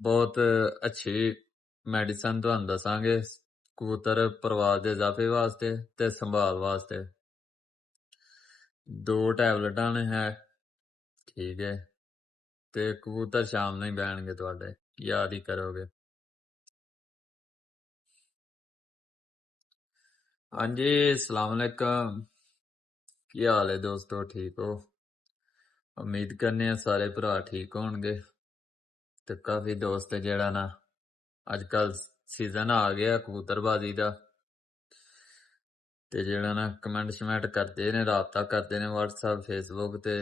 ਬਹੁਤ ਅੱਛੀ ਮੈਡੀਸਨ ਤੁਹਾਨੂੰ ਦੱਸਾਂਗੇ ਕਬੂਤਰ ਪਰਵਾਸ ਦੇ ਇਜ਼ਾਫੇ ਵਾਸਤੇ ਤੇ ਸੰਭਾਲ ਵਾਸਤੇ। 2 ਟੈਬਲੇਟਾਂ ਨੇ ਹੈ, ਠੀਕ ਹੈ, ਤੇ ਕਬੂਤਰ ਸ਼ਾਮ ਨੂੰ ਹੀ ਬਹਿਣਗੇ ਤੁਹਾਡੇ, ਯਾਦ ਹੀ ਕਰੋਗੇ। ਹਾਂਜੀ, अस्सलाम वालेकुम, ਕੀ ਹਾਲ ਹੈ ਦੋਸਤੋ, ਠੀਕ ਹੋ? ਉਮੀਦ ਕਰਨੇ ਆ ਸਾਰੇ ਭਰਾ ਠੀਕ ਹੋਣਗੇ। ਤੇ ਕਾਫੀ ਦੋਸਤ ਜਿਹੜਾ ਨਾ ਅੱਜ ਕੱਲ ਸੀਜ਼ਨ ਆ ਗਿਆ ਕਬੂਤਰਬਾਜ਼ੀ ਦਾ, ਤੇ ਜਿਹੜਾ ਨਾ ਕਮੈਂਟ ਸ਼ਮੈਂਟ ਕਰਦੇ ਨੇ, ਰਾਬਤਾ ਕਰਦੇ ਨੇ WhatsApp Facebook ਤੇ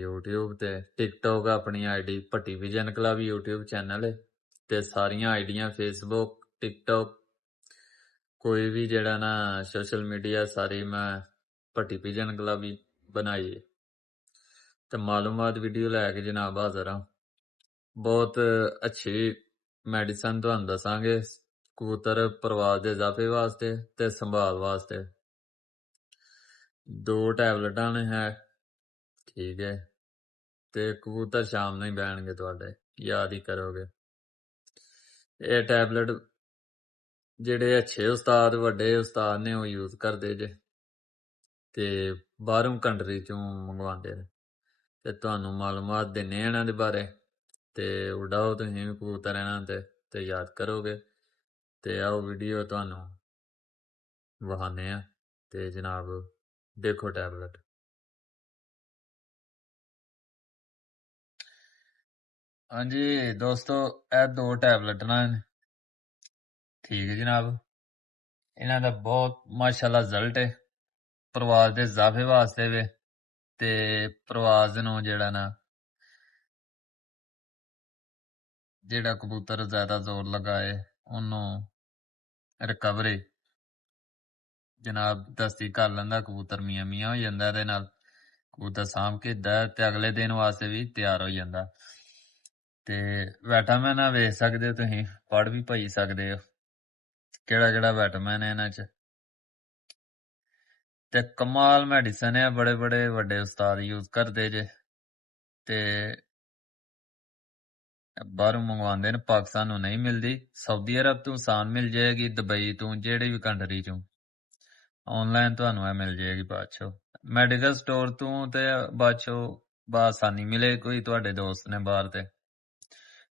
YouTube ਤੇ TikTok ਆਪਣੀ ID Bhatti vision club YouTube channel ਹੈ, ਤੇ ਸਾਰੀਆਂ ਆਈਡੀਆਂ Facebook TikTok ਕੋਈ ਵੀ ਜਿਹੜਾ ਨਾ ਸੋਸ਼ਲ ਮੀਡੀਆ ਸਾਰੀ ਮੈਂ ਭੱਟੀ ਵਿਜ਼ਨ ਕਲੱਬ ਹੀ ਬਣਾਈ ਹੈ। ਤੇ ਮਾਲੂਮਾਤ ਵੀਡੀਓ ਲੈ ਕੇ ਜਨਾਬ ਹਾਜ਼ਰ ਹਾਂ। ਬਹੁਤ ਅੱਛੀ ਮੈਡੀਸਨ ਤੁਹਾਨੂੰ ਦੱਸਾਂਗੇ ਕਬੂਤਰ ਪਰਵਾਸ ਦੇ ਇਜ਼ਾਫੇ ਵਾਸਤੇ ਤੇ ਸੰਭਾਲ ਵਾਸਤੇ। 2 ਟੈਬਲੇਟਾਂ ਨੇ ਹੈ, ਠੀਕ ਹੈ, ਤੇ ਕਬੂਤਰ ਸ਼ਾਮ ਨੂੰ ਹੀ ਬਹਿਣਗੇ ਤੁਹਾਡੇ, ਯਾਦ ਹੀ ਕਰੋਗੇ। ਇਹ ਟੈਬਲੇਟ ਜਿਹੜੇ ਅੱਛੇ ਉਸਤਾਦ ਵੱਡੇ ਉਸਤਾਦ ਨੇ ਉਹ ਯੂਜ਼ ਕਰਦੇ ਜੇ, ਤੇ ਬਾਹਰੋਂ ਕੰਟਰੀ ਚੋਂ ਮੰਗਵਾਉਂਦੇ ਨੇ, ਤੇ ਤੁਹਾਨੂੰ ਮਾਲੂਮਾਤ ਦਿੰਨੇ ਇਹਨਾਂ ਦੇ ਬਾਰੇ, ਤੇ ਉਡਾਓ ਤੁਸੀਂ ਵੀ ਕਬੂਤਰ ਇਹਨਾਂ ਤੇ ਯਾਦ ਕਰੋਗੇ। ਤੇ ਆਓ ਵੀਡੀਓ ਤੁਹਾਨੂੰ ਵਿਖਾਉਂਦੇ ਆ, ਤੇ ਜਨਾਬ ਦੇਖੋ ਟੈਬਲੇਟ। ਹਾਂਜੀ ਦੋਸਤੋ, ਇਹ 2 ਟੈਬਲੇਟ ਨਾ, ਠੀਕ ਹੈ ਜਨਾਬ, ਇਹਨਾਂ ਦਾ ਬਹੁਤ ਮਾਸ਼ਾਅੱਲਾ ਰਿਜ਼ਲਟ ਹੈ ਪ੍ਰਵਾਸ ਦੇ ਇਜ਼ਾਫੇ ਵਾਸਤੇ ਵੀ, ਤੇ ਪ੍ਰਵਾਸ ਨੂੰ ਜਿਹੜਾ ਨਾ ਜਿਹੜਾ ਕਬੂਤਰ ਜ਼ਿਆਦਾ ਜ਼ੋਰ ਲਗਾਏ ਉਹਨੂੰ ਰਿਕਵਰੀ ਜਨਾਬ ਦਸਤੀ ਕਰ ਲੈਂਦਾ ਕਬੂਤਰ, ਮੀਆਂ ਮੀਆਂ ਹੋ ਜਾਂਦਾ ਇਹਦੇ ਨਾਲ, ਕਬੂਤਰ ਸਾਂਭ ਕੇ ਤੇ ਅਗਲੇ ਦਿਨ ਵਾਸਤੇ ਵੀ ਤਿਆਰ ਹੋ ਜਾਂਦਾ। ਤੇ ਵਿਟਾਮਿਨ ਵੇਖ ਸਕਦੇ ਹੋ ਤੁਸੀਂ, ਪੜ੍ਹ ਵੀ ਪਈ ਸਕਦੇ ਹੋ ਕਿਹੜਾ ਕਿਹੜਾ ਵਿਟਾਮਿਨ ਹੈ ਇਹਨਾਂ 'ਚ, ਤੇ ਕਮਾਲ ਮੈਡੀਸਨ ਹੈ, ਬੜੇ ਬੜੇ ਵੱਡੇ ਉਸਤਾਦ ਯੂਜ਼ ਕਰਦੇ ਜੇ, ਤੇ ਬਾਹਰੋਂ ਮੰਗਵਾਉਂਦੇ ਨੇ, ਪਾਕਿਸਤਾਨ ਨੂੰ ਨਹੀਂ ਮਿਲਦੀ, ਸਾਊਦੀ ਅਰਬ ਤੋਂ ਆਸਾਨ ਮਿਲ ਜਾਏਗੀ, ਦੁਬਈ ਤੋਂ, ਜਿਹੜੀ ਵੀ ਕੰਟਰੀ ਚੋਂ ਆਨਲਾਈਨ ਤੁਹਾਨੂੰ ਇਹ ਮਿਲ ਜਾਏਗੀ ਬਾਅਦ ਚੋਂ, ਮੈਡੀਕਲ ਸਟੋਰ ਤੋਂ, ਤੇ ਬਾਅਦ ਚੋਂ ਬਾਸਾਨੀ ਮਿਲੇ ਕੋਈ ਤੁਹਾਡੇ ਦੋਸਤ ਨੇ ਬਾਹਰ, ਤੇ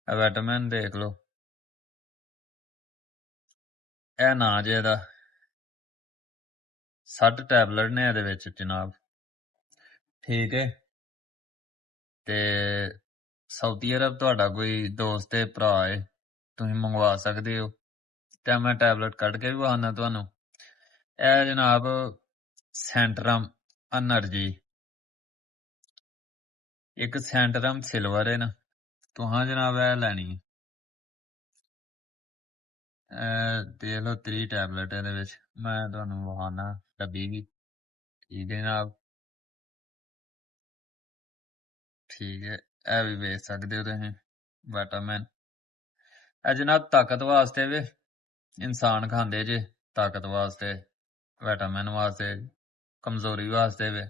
ਵਿਟਾਮਿਨ ਦੇਖ ਲਓ, ਇਹ ਨਾਂ ਜੇ ਇਹਦਾ, 60 ਟੈਬਲੇਟ ਨੇ ਇਹਦੇ ਵਿੱਚ ਜਨਾਬ, ਠੀਕ ਹੈ। ਤੇ ਸਾਊਦੀ ਅਰਬ ਤੁਹਾਡਾ ਕੋਈ ਦੋਸਤ ਹੈ, ਭਰਾ ਹੈ, ਤੁਸੀਂ ਮੰਗਵਾ ਸਕਦੇ ਹੋ, ਤੇ ਮੈਂ ਟੈਬਲੇਟ ਕੱਢ ਕੇ ਵੀ ਵਿਖਾਉਣਾ ਤੁਹਾਨੂੰ। ਇਹ ਜਨਾਬ ਸੈਂਟਰਮ ਐਨਰਜੀ, ਇੱਕ ਸੈਂਟਰਮ ਸਿਲਵਰ ਹੈ ਨਾ, ਤੁਹਾਂ ਜਨਾਬ ਇਹ ਲੈਣੀ ਹੈ, ਦੇਖ ਲਓ 3 ਟੈਬਲੇਟ ਇਹਦੇ ਵਿੱਚ, ਮੈਂ ਤੁਹਾਨੂੰ ਵਿਖਾਉਣਾ ਡੱਬੀ ਵੀ, ਠੀਕ ਹੈ ਜਨਾਬ, ਠੀਕ ਹੈ, ਇਹ ਵੀ ਵੇਚ ਸਕਦੇ ਹੋ ਤੁਸੀਂ ਵਿਟਾਮਿਨ। ਇਹ ਜਨਾਬ ਤਾਕਤ ਵਾਸਤੇ ਵੀ, ਇਨਸਾਨ ਖਾਂਦੇ ਜੇ ਤਾਕਤ ਵਾਸਤੇ, ਵਿਟਾਮਿਨ ਵਾਸਤੇ, ਕਮਜ਼ੋਰੀ ਵਾਸਤੇ ਵੀ।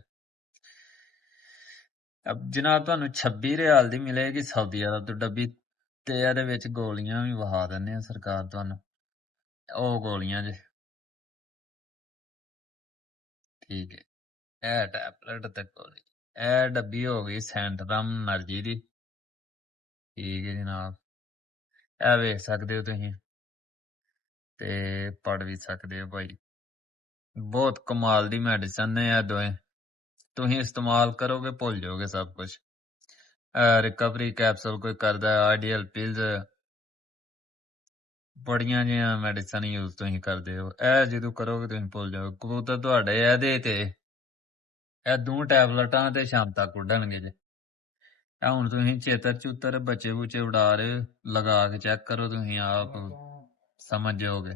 ਜਨਾਬ ਤੁਹਾਨੂੰ 26 ਰਿਆਲ ਦੀ ਮਿਲੇਗੀ ਸਾਊਦੀ ਅਰਬ ਤੋਂ ਡੱਬੀ, ਤੇ ਇਹਦੇ ਵਿੱਚ ਗੋਲੀਆਂ ਵੀ ਵਹਾ ਦਿੰਦੇ ਆ ਸਰਕਾਰ ਤੁਹਾਨੂੰ, ਉਹ ਗੋਲੀਆਂ ਜੇ, ਠੀਕ ਹੈ, ਇਹ ਟੈਬਲੇਟ ਤੇ ਗੋਲੀ, ਇਹ ਡੱਬੀ ਹੋ ਗਈ ਸੈਂਟਰਮ એનર્ਜੀ ਦੀ, ਠੀਕ ਹੈ ਜਨਾਬ, ਇਹ ਵੇਖ ਸਕਦੇ ਹੋ ਤੁਸੀਂ, ਤੇ ਪੜ੍ਹ ਵੀ ਸਕਦੇ ਹੋ ਭਾਈ, ਬਹੁਤ ਕਮਾਲ ਦੀ ਮੈਡੀਸਨ ਨੇ ਇਹ ਦੋਵੇਂ, ਤੁਸੀਂ ਇਸਤੇਮਾਲ ਕਰੋਗੇ ਭੁੱਲ ਜਾਓਗੇ ਸਭ ਕੁਝ। ਰਿਕਵਰੀ ਕੈਪਸੂਲ ਕੋਈ ਕਰਦਾ, ਆਈਡੀਅਲ ਪਿਲਸ, ਬੜੀਆਂ ਜਿਹੀਆਂ ਮੈਡੀਸਨ ਯੂਜ਼ ਤੁਸੀਂ ਕਰਦੇ ਹੋ, ਇਹ ਜਦੋਂ ਕਰੋਗੇ ਤੁਸੀਂ ਭੁੱਲ ਜਾਓਗੇ। ਕਬੂਤਰ ਤੁਹਾਡੇ ਇਹਦੇ ਤੇ ਇਹ 2 ਟੈਬਲੇਟਾਂ ਤੇ ਸ਼ਾਮ ਤੱਕ ਉੱਡਣਗੇ ਜੇ। ਇਹ ਹੁਣ ਤੁਸੀਂ ਚੇਤਰ ਚੂਤਰ ਬੱਚੇ ਬੁੱਚੇ ਉਡਾ ਰਹੇ, ਲਗਾ ਕੇ ਚੈੱਕ ਕਰੋ, ਤੁਸੀਂ ਆਪ ਸਮਝ ਜਾਓਗੇ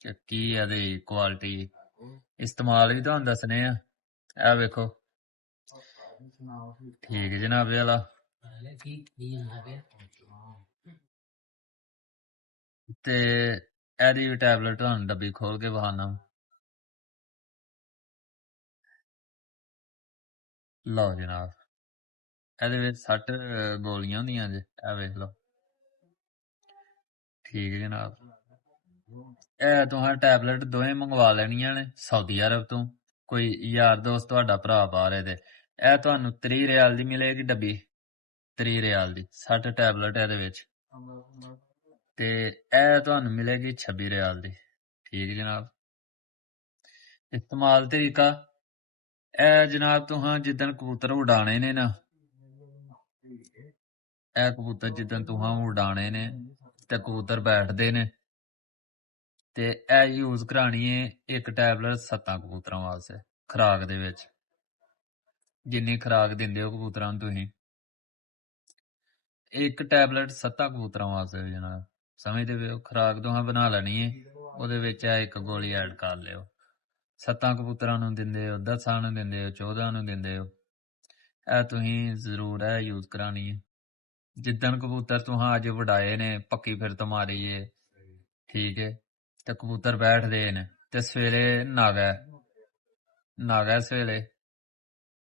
ਕਿ ਕੀ ਇਹਦੀ ਕੁਆਲਿਟੀ। ਇਸਤੇਮਾਲ ਵੀ ਤੁਹਾਨੂੰ ਦੱਸਣੇ ਆ, ਇਹ ਵੇਖੋ, ਠੀਕ ਜਨਾਬ ਵਾਲਾ, ਤੇ ਇਹਦੀ ਵੀ ਟੈਬਲੇਟ ਤੁਹਾਨੂੰ ਡੱਬੀ ਖੋਲ ਕੇ ਵਿਖਾਉਣਾ। ਲਓ ਜਨਾਬ, ਇਹਦੇ ਵਿੱਚ 60 ਗੋਲੀਆਂ ਹੁੰਦੀਆਂ ਜੇ, ਇਹ ਵੇਖ ਲਓ, ਠੀਕ ਹੈ ਜਨਾਬ। ਇਹ ਤੁਹਾਂ ਟੈਬਲੇਟ ਦੋਵੇਂ ਮੰਗਵਾ ਲੈਣੀਆਂ ਨੇ ਸਾਊਦੀ ਅਰਬ ਤੋਂ। ਕੋਈ ਯਾਰ ਦੋਸਤ ਤੁਹਾਡਾ ਭਰਾ ਬਾਹਰ ਹੈ ਤੇ ਇਹ ਤੁਹਾਨੂੰ 30 ਰਿਆਲ ਦੀ ਮਿਲੇਗੀ ਡੱਬੀ। 30 ਰਿਆਲ ਦੀ 60 ਟੈਬਲੇਟ ਇਹਦੇ ਵਿੱਚ, ਤੇ ਇਹ ਤੁਹਾਨੂੰ ਮਿਲੇਗੀ 26 ਰਿਆਲ ਦੀ। ਠੀਕ ਹੈ ਜਨਾਬ। ਇਸਤੇਮਾਲ ਤਰੀਕਾ ਇਹ ਜਨਾਬ, ਤੁਹਾਂ ਜਿੱਦਣ ਕਬੂਤਰ ਉਡਾਣੇ ਨੇ ਨਾ, ਇਹ ਕਬੂਤਰ ਜਿੱਦਣ ਤੁਹਾਂ ਉਡਾਣੇ ਨੇ ਤੇ ਕਬੂਤਰ ਬੈਠਦੇ ਨੇ, ਤੇ ਇਹ ਯੂਜ਼ ਕਰਾਣੀ ਹੈ ਇੱਕ ਟੈਬਲੇਟ 7 ਕਬੂਤਰਾਂ ਵਾਸਤੇ ਖੁਰਾਕ ਦੇ ਵਿੱਚ। ਜਿੰਨੀ ਖੁਰਾਕ ਦਿੰਦੇ ਹੋ ਕਬੂਤਰਾਂ ਨੂੰ ਤੁਸੀਂ, ਇੱਕ ਟੈਬਲੇਟ 7 ਕਬੂਤਰਾਂ ਵਾਸਤੇ ਜਨਾਬ। ਸਮਝਦੇ ਪਏ ਹੋ? ਖੁਰਾਕ ਤੁਹਾਂ ਬਣਾ ਲੈਣੀ ਹੈ, ਉਹਦੇ ਵਿੱਚ ਇਹ ਇੱਕ ਗੋਲੀ ਐਡ ਕਰ ਲਿਓ। 7 ਕਬੂਤਰਾਂ ਨੂੰ ਦਿੰਦੇ ਹੋ, 10 ਨੂੰ ਦਿੰਦੇ ਹੋ, 14 ਨੂੰ ਦਿੰਦੇ ਹੋ। ਇਹ ਤੁਸੀਂ ਜ਼ਰੂਰ ਇਹ ਯੂਜ਼ ਕਰਾਣੀ ਹੈ। ਜਿੱਦਣ ਕਬੂਤਰ ਤੁਹਾਂ ਅੱਜ ਵਡਾਏ ਨੇ, ਪੱਕੀ ਫਿਰ ਤੋਂ ਮਾਰੀ ਏ, ਠੀਕ ਹੈ, ਤੇ ਕਬੂਤਰ ਬੈਠਦੇ ਨੇ, ਤੇ ਸਵੇਰੇ ਨਾਗਾ ਸਵੇਰੇ,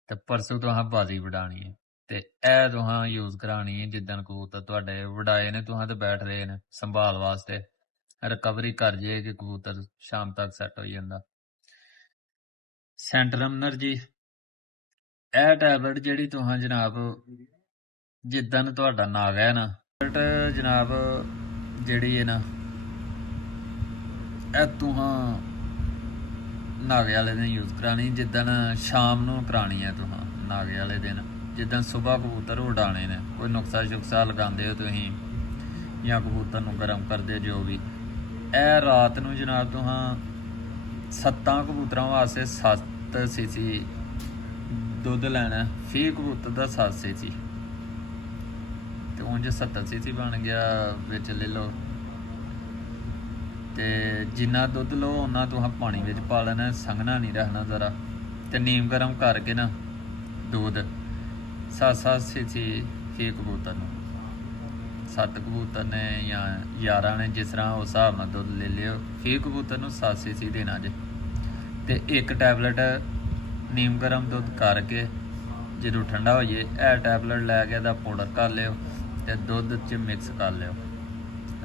ਤੇ ਪਰਸੋਂ ਤੁਹਾਂ ਬਾਜ਼ੀ ਵਡਾਣੀ ਹੈ। ਤੇ ਇਹ ਤੁਹਾਂ ਯੂਜ਼ ਕਰਾਣੀ ਹੈ ਜਿੱਦਣ ਕਬੂਤਰ ਤੁਹਾਡੇ ਵਡਾਏ ਨੇ ਤੁਹਾਂ ਤੇ ਬੈਠ ਰਹੇ ਨੇ, ਸੰਭਾਲ ਵਾਸਤੇ। ਰਿਕਵਰੀ ਕਰ ਜੇ ਕਿ ਕਬੂਤਰ ਸ਼ਾਮ ਤੱਕ ਸੈੱਟ ਹੋ ਜਾਂਦਾ। ਸੈਂਟਰਮਨਰ ਜੀ, ਇਹ ਟੈਬਲੇਟ ਜਿਹੜੀ ਤੁਹਾਂ ਜਨਾਬ ਜਿੱਦਣ ਤੁਹਾਡਾ ਨਾਗ ਹੈ ਨਾ, ਜਨਾਬ ਜਿਹੜੀ ਹੈ ਨਾ, ਇਹ ਤੁਹਾਂ ਨਾਗੇ ਵਾਲੇ ਦਿਨ ਯੂਜ਼ ਕਰਾਣੀ। ਜਿੱਦਣ ਸ਼ਾਮ ਨੂੰ ਕਰਾਣੀ ਹੈ ਤੁਹਾਂ ਨਾਗੇ ਵਾਲੇ ਦਿਨ, ਜਿੱਦਣ ਸੁਬਾਹ ਕਬੂਤਰ ਉਡਾਣੇ ਨੇ। ਕੋਈ ਨੁਕਸਾ ਸ਼ੁਕਸਾ ਲਗਾਉਂਦੇ ਹੋ ਤੁਸੀਂ ਜਾਂ ਕਬੂਤਰ ਨੂੰ ਗਰਮ ਕਰਦੇ ਜੋ ਵੀ। ਇਹ ਰਾਤ ਨੂੰ ਜਨਾਬ ਤੁਹਾਂ 7 ਕਬੂਤਰਾਂ ਵਾਸਤੇ 7 ਸੀਸੀ ਦੁੱਧ ਲੈਣਾ। ਫੀ ਕਬੂਤਰ ਦਾ 7 ਸੀਸੀ, ਤੇ ਉਂਝ 70 ਸੀਸੀ ਬਣ ਗਿਆ, ਵਿੱਚ ਲੈ ਲਓ। ਤੇ ਜਿੰਨਾ ਦੁੱਧ ਲਓ ਉਹਨਾਂ ਤੁਹਾਂ ਪਾਣੀ ਵਿੱਚ ਪਾ ਲੈਣਾ, ਸੰਘਣਾ ਨਹੀਂ ਰੱਖਣਾ ਜ਼ਰਾ। ਤੇ ਨੀਮ ਗਰਮ ਕਰਕੇ ਨਾ ਦੁੱਧ 7 ਸੀਸੀ ਫੀ ਕਬੂਤਰ ਨੂੰ। 7 ਕਬੂਤਰ ਨੇ ਜਾਂ 11 ਨੇ, ਜਿਸ ਤਰ੍ਹਾਂ ਉਸ ਹਿਸਾਬ ਨਾਲ ਦੁੱਧ ਲੈ ਲਿਓ। ਫੀ ਕਬੂਤਰ ਨੂੰ 7 ਸੀਸੀ ਦੇਣਾ ਜੇ। ਤੇ ਇੱਕ ਟੈਬਲੇਟ ਨੀਮ ਗਰਮ ਦੁੱਧ ਕਰਕੇ ਜਦੋਂ ਠੰਡਾ ਹੋ ਜੇ, ਇਹ ਟੈਬਲੇਟ ਲੈ ਕੇ ਇਹਦਾ ਪਾਊਡਰ ਕਰ ਲਿਓ ਤੇ ਦੁੱਧ 'ਚ ਮਿਕਸ ਕਰ ਲਿਓ।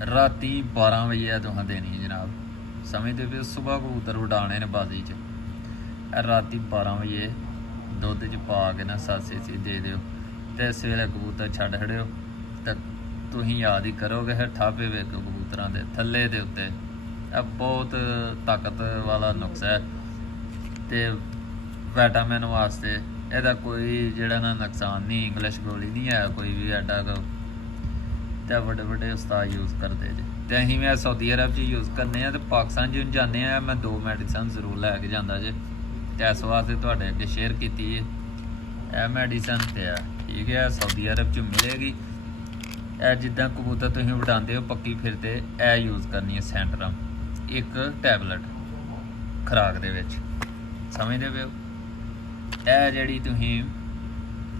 ਰਾਤੀ 12 ਵਜੇ ਤੁਹਾਂ ਦੇਣੀ ਜਨਾਬ। ਸਮਝਦੇ ਪਏ? ਸੁਬਾਹ ਕਬੂਤਰ ਉਡਾਣੇ ਨੇ ਬਾਜ਼ੀ 'ਚ, ਰਾਤੀ 12 ਵਜੇ ਦੁੱਧ 'ਚ ਪਾ ਕੇ ਨਾ 7 ਸੀਸੀ ਦੇ ਦਿਓ, ਤੇ ਸਵੇਰੇ ਕਬੂਤਰ ਛੱਡ ਛੜਿਓ। ਤੇ ਤੁਸੀਂ ਯਾਦ ਹੀ ਕਰੋਗੇ ਫਿਰ ਠਾਪੇ ਵੇਖੋ ਕਬੂਤਰਾਂ ਦੇ ਥੱਲੇ ਦੇ ਉੱਤੇ। ਇਹ ਬਹੁਤ ਤਾਕਤ ਵਾਲਾ ਨੁਕਸਾ ਹੈ ਤੇ ਵਿਟਾਮਿਨ ਵਾਸਤੇ ਇਹਦਾ ਕੋਈ ਜਿਹੜਾ ਨਾ ਨੁਕਸਾਨ ਨਹੀਂ। ਇੰਗਲਿਸ਼ ਗੋਲੀ ਨਹੀਂ ਹੈ ਕੋਈ ਵੀ ਐਡਾ ਕੁ, ਤੇ ਵੱਡੇ ਵੱਡੇ ਉਸਤਾਦ ਯੂਜ਼ ਕਰਦੇ ਜੇ। ਤੇ ਅਸੀਂ ਮੈਂ ਸਾਊਦੀ ਅਰਬ 'ਚ ਯੂਜ਼ ਕਰਨੇ ਆ, ਤੇ ਪਾਕਿਸਤਾਨ ਜਿਉਂ ਜਾਂਦੇ ਆ ਮੈਂ 2 ਮੈਡੀਸਨ ਜ਼ਰੂਰ ਲੈ ਕੇ ਜਾਂਦਾ ਜੇ, ਤੇ ਇਸ ਵਾਸਤੇ ਤੁਹਾਡੇ ਅੱਗੇ ਸ਼ੇਅਰ ਕੀਤੀ ਹੈ। ਇਹ ਮੈਡੀਸਨ ਤੇ ਆ, ਠੀਕ ਹੈ, ਸਾਊਦੀ ਅਰਬ 'ਚ ਮਿਲੇਗੀ। ਇਹ ਜਿੱਦਾਂ ਕਬੂਤਰ ਤੁਸੀਂ ਉਡਾਉਂਦੇ ਹੋ ਪੱਕੀ ਫਿਰ ਤੇ ਇਹ ਯੂਜ਼ ਕਰਨੀ ਹੈ ਸੈਂਟਰਮ, ਇੱਕ ਟੈਬਲੇਟ ਖੁਰਾਕ ਦੇ ਵਿੱਚ। ਸਮਝਦੇ ਪਏ ਹੋ? ਇਹ ਜਿਹੜੀ ਤੁਸੀਂ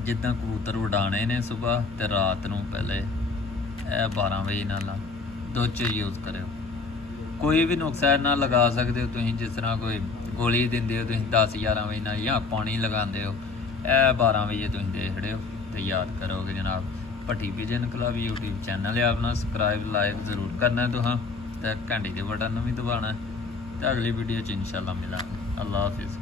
ਜਿੱਦਾਂ ਕਬੂਤਰ ਉਡਾਣੇ ਨੇ ਸੁਬਾਹ ਤੇ ਰਾਤ ਨੂੰ, ਪਹਿਲੇ ਇਹ 12 ਵਜੇ ਨਾਲ ਦੁੱਧ 'ਚ ਯੂਜ਼ ਕਰਿਓ। ਕੋਈ ਵੀ ਨੁਕਸਾ ਨਾ ਲਗਾ ਸਕਦੇ ਹੋ ਤੁਸੀਂ, ਜਿਸ ਤਰ੍ਹਾਂ ਕੋਈ ਗੋਲੀ ਦਿੰਦੇ ਹੋ ਤੁਸੀਂ 10-11 ਵਜੇ ਨਾਲ, ਜਾਂ ਪਾਣੀ ਲਗਾਉਂਦੇ ਹੋ, ਇਹ 12 ਵਜੇ ਤੁਸੀਂ ਦੇ ਛੜਿਓ। ਤੇ ਯਾਦ ਕਰੋਗੇ ਜਨਾਬ, Bhatti vision club YouTube channel ਹੈ ਆਪਣਾ, ਸਬਸਕ੍ਰਾਈਬ ਲਾਈਕ ਜ਼ਰੂਰ ਕਰਨਾ ਤੁਹਾਂ, ਤੇ ਘੰਟੀ ਦੇ ਬਟਨ ਨੂੰ ਵੀ ਦਬਾਉਣਾ। ਤੇ ਅਗਲੀ ਵੀਡੀਓ 'ਚ ਇਨਸ਼ਾਅੱਲਾ ਮਿਲਾਂਗੇ। ਅੱਲਾ ਹਾਫਿਜ਼।